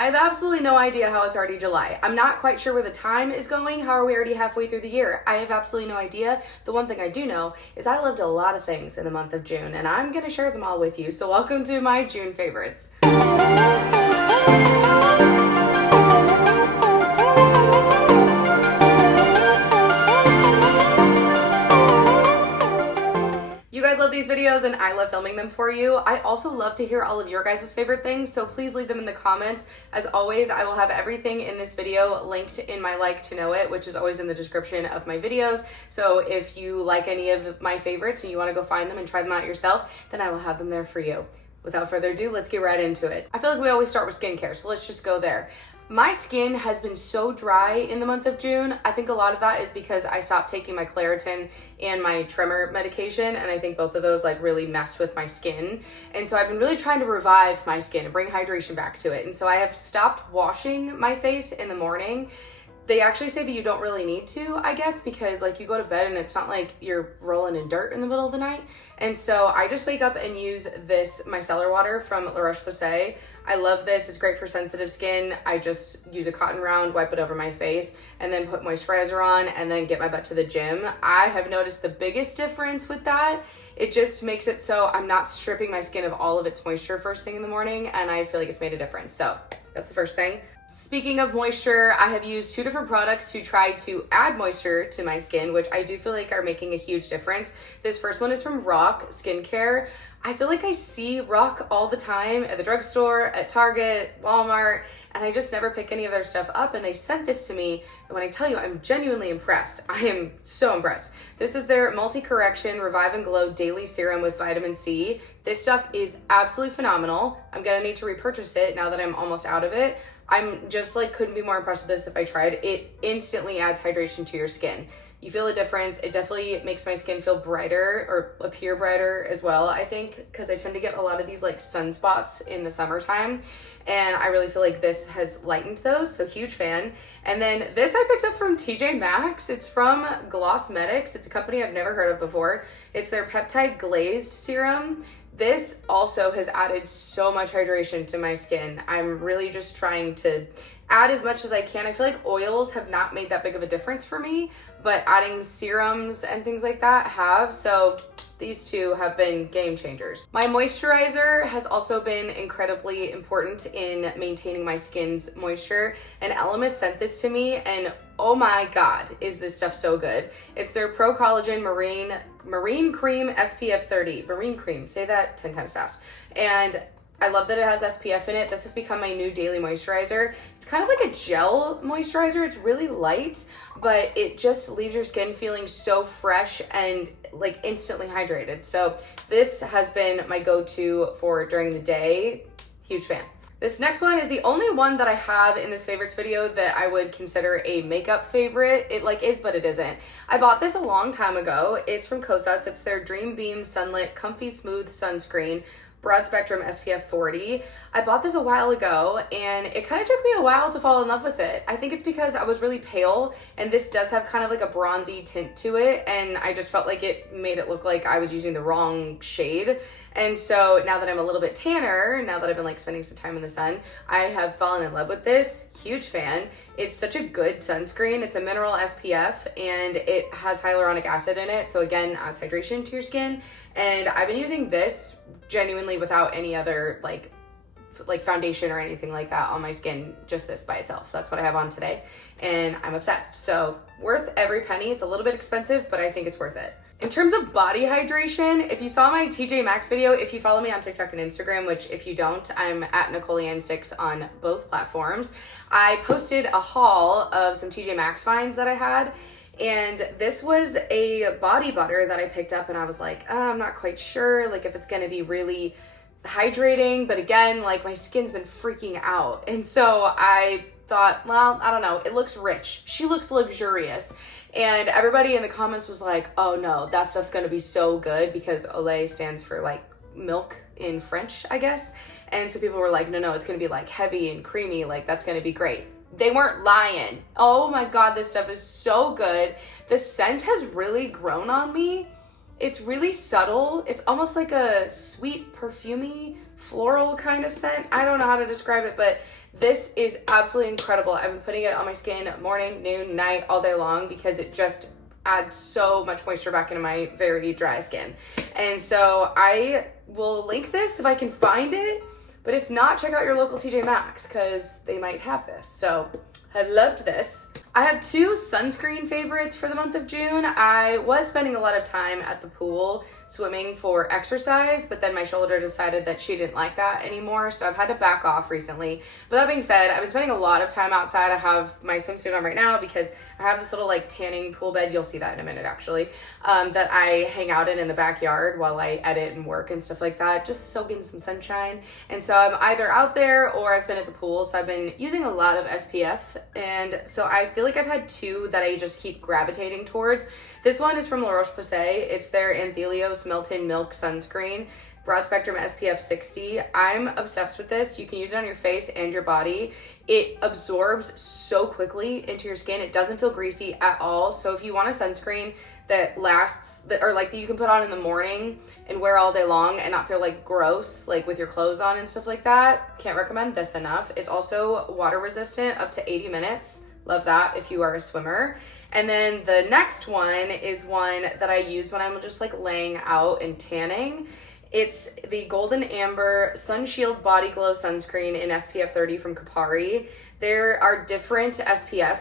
I have absolutely no idea how it's already July. I'm not quite sure where the time is going. How are we already halfway through the year? I have absolutely no idea. The one thing I do know is I loved a lot of things in the month of June, and I'm gonna share them all with you. So welcome to my June favorites. You guys love these videos and I love filming them for you. I also love to hear all of your guys' favorite things, so please leave them in the comments. As always, I will have everything in this video linked in my like to know it, which is always in the description of my videos. So if you like any of my favorites and you want to go find them and try them out yourself, then I will have them there for you. Without further ado, let's get right into it. I feel like we always start with skincare, so let's just go there. My skin has been so dry in the month of June. I think a lot of that is because I stopped taking my Claritin and my tremor medication, and I think both of those like really messed with my skin. And so I've been really trying to revive my skin and bring hydration back to it. And so I have stopped washing my face in the morning. They actually say that you don't really need to, I guess, because like you go to bed and it's not like you're rolling in dirt in the middle of the night. And so I just wake up and use this micellar water from La Roche-Posay. I love this. It's great for sensitive skin. I just use a cotton round, wipe it over my face, and then put moisturizer on and then get my butt to the gym. I have noticed the biggest difference with that. It just makes it so I'm not stripping my skin of all of its moisture first thing in the morning, and I feel like it's made a difference. So that's the first thing. Speaking of moisture, I have used 2 different products to try to add moisture to my skin, which I do feel like are making a huge difference. This first one is from Rock Skincare. I feel like I see Rock all the time at the drugstore, at Target, Walmart, and I just never pick any of their stuff up, and they sent this to me, and when I tell you, I'm genuinely impressed. I am so impressed. This is their Multi-Correction Revive and Glow Daily Serum with Vitamin C. This stuff is absolutely phenomenal. I'm gonna need to repurchase it now that I'm almost out of it. I'm just like, couldn't be more impressed with this if I tried. It instantly adds hydration to your skin. You feel a difference. It definitely makes my skin feel brighter or appear brighter as well, I think, because I tend to get a lot of these like sunspots in the summertime. And I really feel like this has lightened those, so huge fan. And then this I picked up from TJ Maxx. It's from Glossmetics. It's a company I've never heard of before. It's their peptide glazed serum. This also has added so much hydration to my skin. I'm really just trying to add as much as I can. I feel like oils have not made that big of a difference for me, but adding serums and things like that have. So these two have been game changers. My moisturizer has also been incredibly important in maintaining my skin's moisture, and Elemis sent this to me, and oh my God, is this stuff so good. It's their Pro Collagen Marine Cream SPF 30. Marine Cream, say that 10 times fast. And I love that it has SPF in it. This has become my new daily moisturizer. It's kind of like a gel moisturizer. It's really light, but it just leaves your skin feeling so fresh and like instantly hydrated. So this has been my go-to for during the day. Huge fan. This next one is the only one that I have in this favorites video that I would consider a makeup favorite. It like is, but it isn't. I bought this a long time ago. It's from Kosas. It's their Dream Beam Sunlit Comfy Smooth Sunscreen. Broad Spectrum SPF 40. I bought this a while ago and it kind of took me a while to fall in love with it. I think it's because I was really pale and this does have kind of like a bronzy tint to it, and I just felt like it made it look like I was using the wrong shade. And so now that I'm a little bit tanner, now that I've been like spending some time in the sun, I have fallen in love with this. Huge fan. It's such a good sunscreen. It's a mineral SPF and it has hyaluronic acid in it, so again adds hydration to your skin. And I've been using this genuinely without any other like foundation or anything like that on my skin, just this by itself. That's what I have on today and I'm obsessed. So worth every penny. It's a little bit expensive, but I think it's worth it. In terms of body hydration, if you saw my TJ Maxx video, if you follow me on TikTok and Instagram, which if you don't, I'm at NicoleAnn6 on both platforms, I posted a haul of some TJ Maxx finds that I had. And this was a body butter that I picked up and I was like, oh, I'm not quite sure like if it's gonna be really hydrating, but again, like my skin's been freaking out. And so I thought, well, I don't know, it looks rich. She looks luxurious. And everybody in the comments was like, oh no, that stuff's gonna be so good, because Olay stands for like milk in French, I guess. And so people were like, no, it's gonna be like heavy and creamy, like that's gonna be great. They weren't lying. Oh my God, this stuff is so good. The scent has really grown on me. It's really subtle. It's almost like a sweet, perfumey, floral kind of scent. I don't know how to describe it, but this is absolutely incredible. I've been putting it on my skin morning, noon, night, all day long because it just adds so much moisture back into my very dry skin. And so I will link this if I can find it, but if not, check out your local TJ Maxx because they might have this. So I loved this. I have two sunscreen favorites for the month of June. I was spending a lot of time at the pool swimming for exercise, but then my shoulder decided that she didn't like that anymore, so I've had to back off recently. But that being said, I've been spending a lot of time outside. I have my swimsuit on right now because I have this little like tanning pool bed, you'll see that in a minute actually, that I hang out in the backyard while I edit and work and stuff like that, just soak in some sunshine. And so I'm either out there or I've been at the pool, so I've been using a lot of SPF, and so I feel like I've had two that I just keep gravitating towards. This one is from La Roche-Posay. It's their Anthelios Melted Milk Sunscreen, broad spectrum SPF 60. I'm obsessed with this. You can use it on your face and your body. It absorbs so quickly into your skin. It doesn't feel greasy at all. So if you want a sunscreen that lasts, or like that you can put on in the morning and wear all day long and not feel like gross, like with your clothes on and stuff like that, can't recommend this enough. It's also water resistant up to 80 minutes. Love that if you are a swimmer. And then the next one is one that I use when I'm just like laying out and tanning. It's the Golden Amber Sun Shield Body Glow Sunscreen in SPF 30 from Kapari. There are different SPF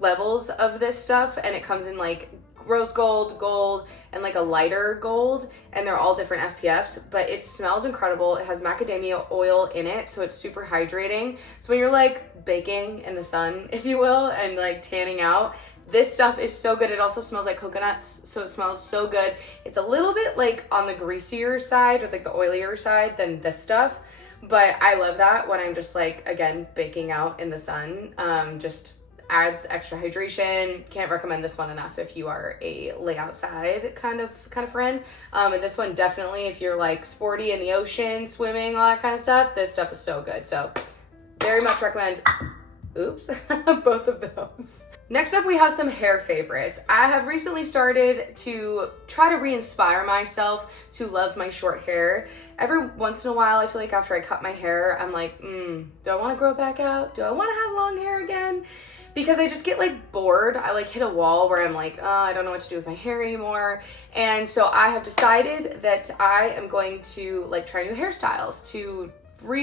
levels of this stuff, and it comes in like rose gold, gold, and like a lighter gold, and they're all different SPFs, but it smells incredible. It has macadamia oil in it, so it's super hydrating. So when you're like baking in the sun, if you will, and like tanning out, this stuff is so good. It also smells like coconuts, so it smells so good. It's a little bit like on the greasier side or like the oilier side than this stuff, but I love that when I'm just like, again, baking out in the sun. Just adds extra hydration. Can't recommend this one enough if you are a lay outside kind of friend. And this one definitely, if you're like sporty in the ocean, swimming, all that kind of stuff, this stuff is so good. So very much recommend, oops, both of those. Next up, we have some hair favorites. I have recently started to try to re-inspire myself to love my short hair. Every once in a while, I feel like after I cut my hair, I'm like, do I want to grow it back out? Do I want to have long hair again? Because I just get like bored. I like hit a wall where I'm like, oh, I don't know what to do with my hair anymore. And so I have decided that I am going to like try new hairstyles to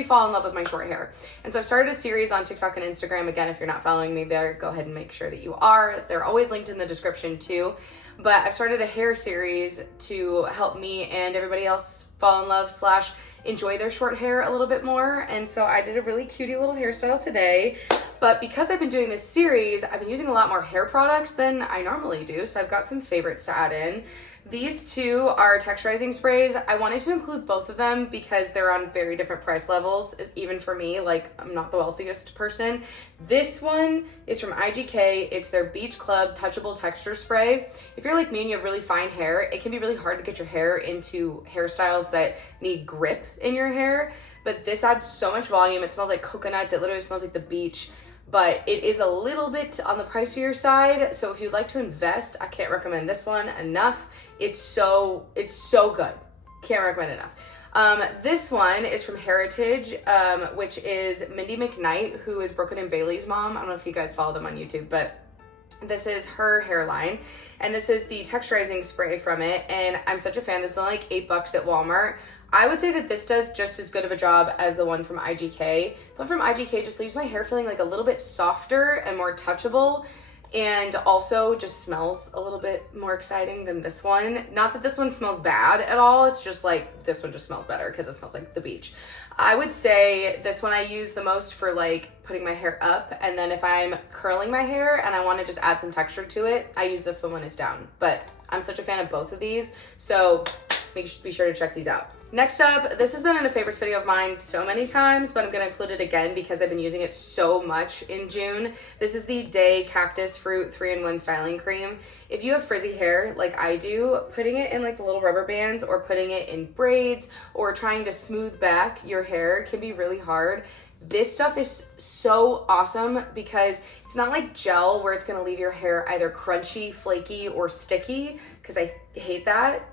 fall in love with my short hair. And so I've started a series on TikTok and Instagram. Again, if you're not following me there, go ahead and make sure that you are. They're always linked in the description too. But I've started a hair series to help me and everybody else fall in love / enjoy their short hair a little bit more. And so I did a really cutie little hairstyle today. But because I've been doing this series, I've been using a lot more hair products than I normally do. So I've got some favorites to add in. These two are texturizing sprays. I wanted to include both of them because they're on very different price levels, even for me, like I'm not the wealthiest person. This one is from IGK. It's their Beach Club Touchable Texture Spray. If you're like me and you have really fine hair, it can be really hard to get your hair into hairstyles that need grip in your hair, but this adds so much volume. It smells like coconuts. It literally smells like the beach. But it is a little bit on the pricier side. So if you'd like to invest, I can't recommend this one enough. It's so good. Can't recommend it enough. This one is from Heritage, which is Mindy McKnight, who is Brooklyn and Bailey's mom. I don't know if you guys follow them on YouTube, but this is her hairline. And this is the texturizing spray from it. And I'm such a fan. This is only like $8 at Walmart. I would say that this does just as good of a job as the one from IGK. The one from IGK just leaves my hair feeling like a little bit softer and more touchable, and also just smells a little bit more exciting than this one. Not that this one smells bad at all, it's just like this one just smells better because it smells like the beach. I would say this one I use the most for like putting my hair up, and then if I'm curling my hair and I want to just add some texture to it, I use this one when it's down. But I'm such a fan of both of these, so be sure to check these out. Next up, this has been in a favorites video of mine so many times, but I'm going to include it again because I've been using it so much in June. This is the Day Cactus Fruit 3-in-1 Styling Cream. If you have frizzy hair like I do, putting it in like the little rubber bands or putting it in braids or trying to smooth back your hair can be really hard. This stuff is so awesome because it's not like gel where it's gonna leave your hair either crunchy, flaky, or sticky, because I hate that.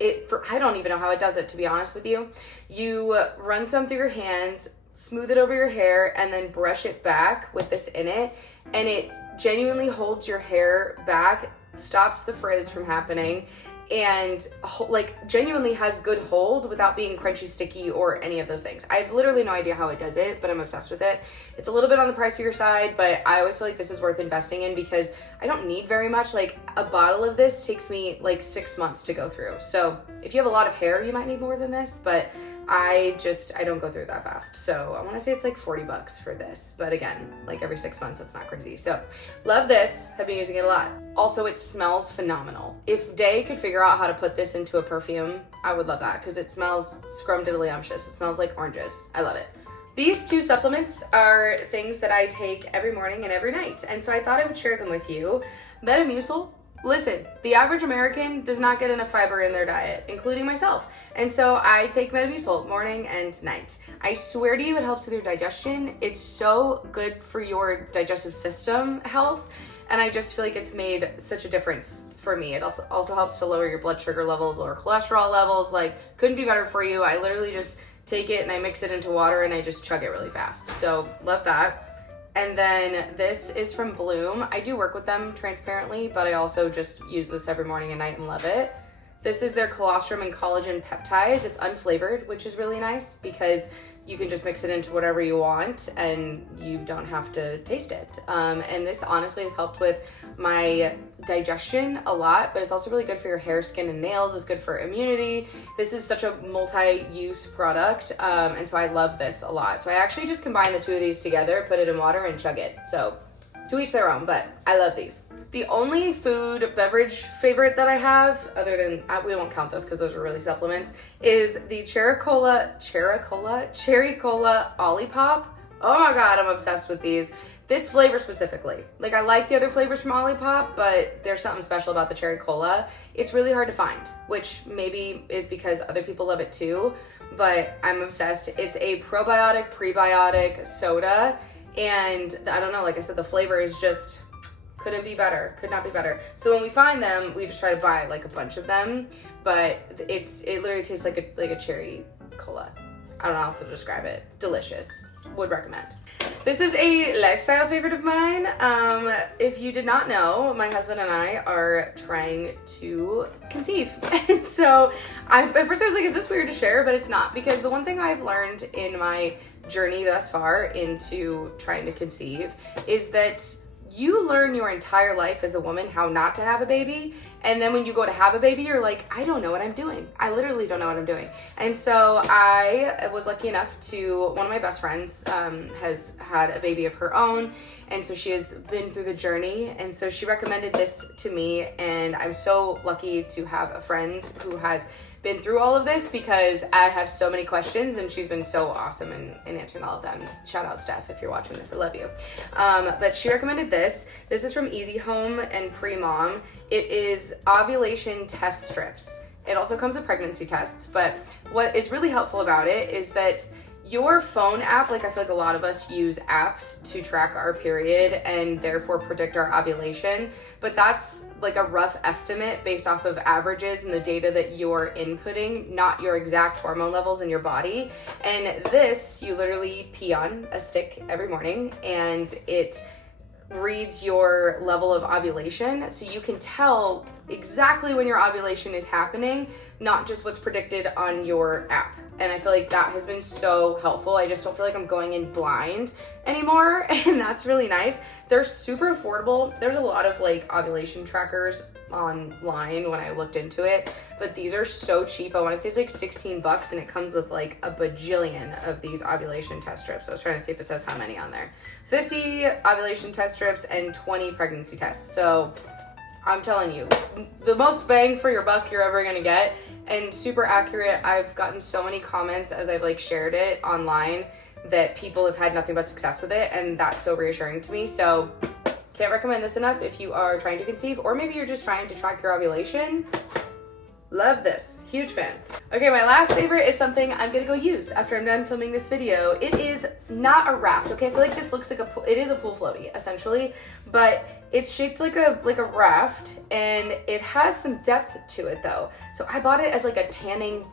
I don't even know how it does it, to be honest with you. You run some through your hands, smooth it over your hair, and then brush it back with this in it, and it genuinely holds your hair back, stops the frizz from happening, and like genuinely has good hold without being crunchy, sticky, or any of those things. I have literally no idea how it does it, but I'm obsessed with it. It's a little bit on the pricier side, but I always feel like this is worth investing in because I don't need very much. Like a bottle of this takes me like 6 months to go through. So if you have a lot of hair, you might need more than this, but I don't go through that fast. So I want to say it's like $40 for this, but again, like every 6 months, that's not crazy. So love this, have been using it a lot. Also, it smells phenomenal. If Day could figure out how to put this into a perfume, I would love that because it smells scrumdiddlyumptious. It smells like oranges. I love it. These 2 supplements are things that I take every morning and every night. And so I thought I would share them with you. Metamucil. Listen, the average American does not get enough fiber in their diet, including myself. And so I take Metamucil morning and night. I swear to you, it helps with your digestion. It's so good for your digestive system health. And I just feel like it's made such a difference for me. It also helps to lower your blood sugar levels, lower cholesterol levels. Like, couldn't be better for you. I literally just take it and I mix it into water and I just chug it really fast. So love that. And then this is from Bloom. I do work with them transparently, but I also just use this every morning and night and love it. This is their colostrum and collagen peptides. It's unflavored, which is really nice because you can just mix it into whatever you want and you don't have to taste it. And this honestly has helped with my digestion a lot, but it's also really good for your hair, skin, and nails. It's good for immunity. This is such a multi-use product, and so I love this a lot. So I actually just combine the 2 of these together, put it in water, and chug it. So to each their own, but I love these. The only food beverage favorite that I have, other than, we won't count those because those are really supplements, is the Cherry Cola Olipop. Oh my God, I'm obsessed with these. This flavor specifically. Like I like the other flavors from Olipop, but there's something special about the Cherry Cola. It's really hard to find, which maybe is because other people love it too, but I'm obsessed. It's a probiotic, prebiotic soda, and I don't know, like I said, the flavor is just, couldn't be better, could not be better. So when we find them, we just try to buy like a bunch of them, but it literally tastes like a cherry cola. I don't know how else to describe it. Delicious. Would recommend. This is a lifestyle favorite of mine. If you did not know, my husband and I are trying to conceive. And so at first I was like, is this weird to share? But it's not, because the one thing I've learned in my journey thus far into trying to conceive is that you learn your entire life as a woman how not to have a baby, and then when you go to have a baby, you're like, I don't know what I'm doing. I literally don't know what I'm doing. And so I was lucky enough to, one of my best friends has had a baby of her own, and so she has been through the journey, and so she recommended this to me, and I'm so lucky to have a friend who has been through all of this because I have so many questions and she's been so awesome in answering all of them. Shout out Steph if you're watching this, I love you. But she recommended this. This is from Easy Home and Pre-Mom. It is ovulation test strips. It also comes with pregnancy tests, but what is really helpful about it is that your phone app, like I feel like a lot of us use apps to track our period and therefore predict our ovulation, but that's like a rough estimate based off of averages and the data that you're inputting, not your exact hormone levels in your body. And this, you literally pee on a stick every morning and it reads your level of ovulation, so you can tell exactly when your ovulation is happening, not just what's predicted on your app. And I feel like that has been so helpful. I just don't feel like I'm going in blind anymore, and that's really nice. They're super affordable. There's a lot of like ovulation trackers online when I looked into it, but these are so cheap. I want to say it's like $16 and it comes with like a bajillion of these ovulation test strips. I was trying to see if it says how many on there. 50 ovulation test strips and 20 pregnancy tests. So I'm telling you, the most bang for your buck you're ever gonna get, and super accurate. I've gotten so many comments as I've like shared it online that people have had nothing but success with it, and that's so reassuring to me. So can't recommend this enough if you are trying to conceive, or maybe you're just trying to track your ovulation. Love this. Huge fan. Okay, my last favorite is something I'm gonna go use after I'm done filming this video. It is not a raft, okay? I feel like this looks like it is a pool floaty, essentially, but it's shaped like a raft, and it has some depth to it though. So I bought it as like a tanning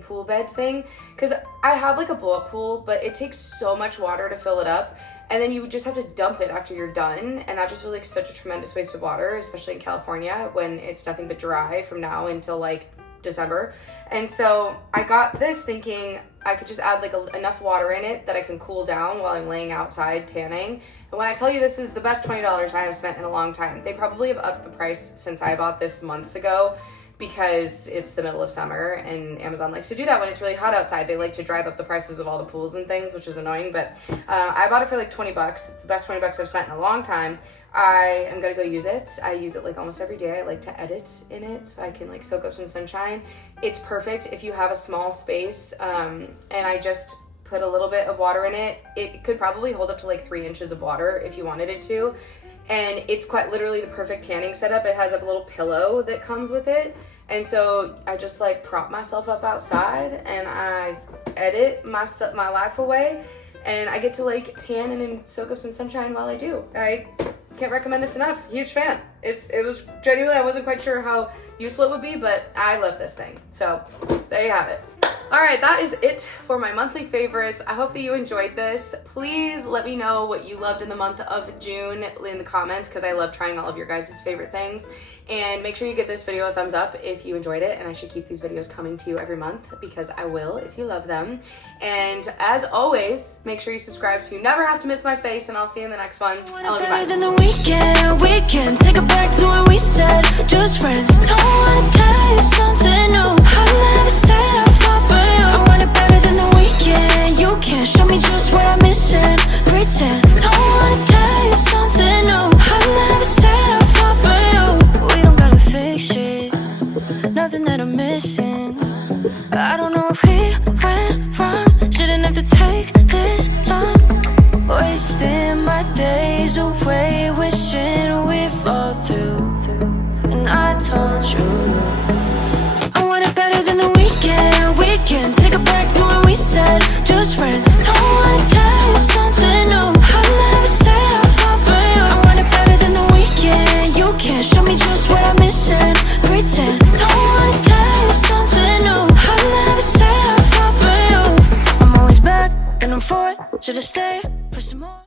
pool bed thing, because I have like a blow-up pool, but it takes so much water to fill it up. And then you just have to dump it after you're done. And that just feels like such a tremendous waste of water, especially in California when it's nothing but dry from now until like December. And so I got this thinking I could just add like enough water in it that I can cool down while I'm laying outside tanning. And when I tell you this is the best $20 I have spent in a long time, they probably have upped the price since I bought this months ago, because it's the middle of summer and Amazon likes to do that when it's really hot outside. They like to drive up the prices of all the pools and things, which is annoying, but I bought it for like 20 bucks. It's the best 20 bucks I've spent in a long time. I am gonna go use it. I use it like almost every day. I like to edit in it so I can like soak up some sunshine. It's perfect if you have a small space, and I just put a little bit of water in it. It could probably hold up to like 3 inches of water if you wanted it to. And it's quite literally the perfect tanning setup. It has a little pillow that comes with it. And so I just like prop myself up outside and I edit my life away, and I get to like tan and soak up some sunshine while I do. I can't recommend this enough. Huge fan. It was genuinely, I wasn't quite sure how useful it would be, but I love this thing. So there you have it. All right, that is it for my monthly favorites. I hope that you enjoyed this. Please let me know what you loved in the month of June in the comments, because I love trying all of your guys' favorite things. And make sure you give this video a thumbs up if you enjoyed it, and I should keep these videos coming to you every month, because I will if you love them. And as always, make sure you subscribe so you never have to miss my face, and I'll see you in the next one. I love you, bye. Than the weekend, take it back to when we said just friends. Don't wanna tell you something new. I never said I fought for you. I want it better than the weekend. You can't show me just what I'm missing. Pretend. Don't wanna tell you something new. I never said I fought for you. We don't gotta fix it. Nothing that I'm missing. I don't know if we went wrong. Shouldn't have to take this long. Wasting my days away, wishing we fall through. And I told you I want it better than the weekend, take it back to when we said just friends. Don't wanna tell you something new. I never said I fought for you. I want it better than the weekend. You can't show me just what I'm missing. Pretend. Don't wanna tell you something new. I never said I fought for you. I'm always back and I'm forth. Should've stayed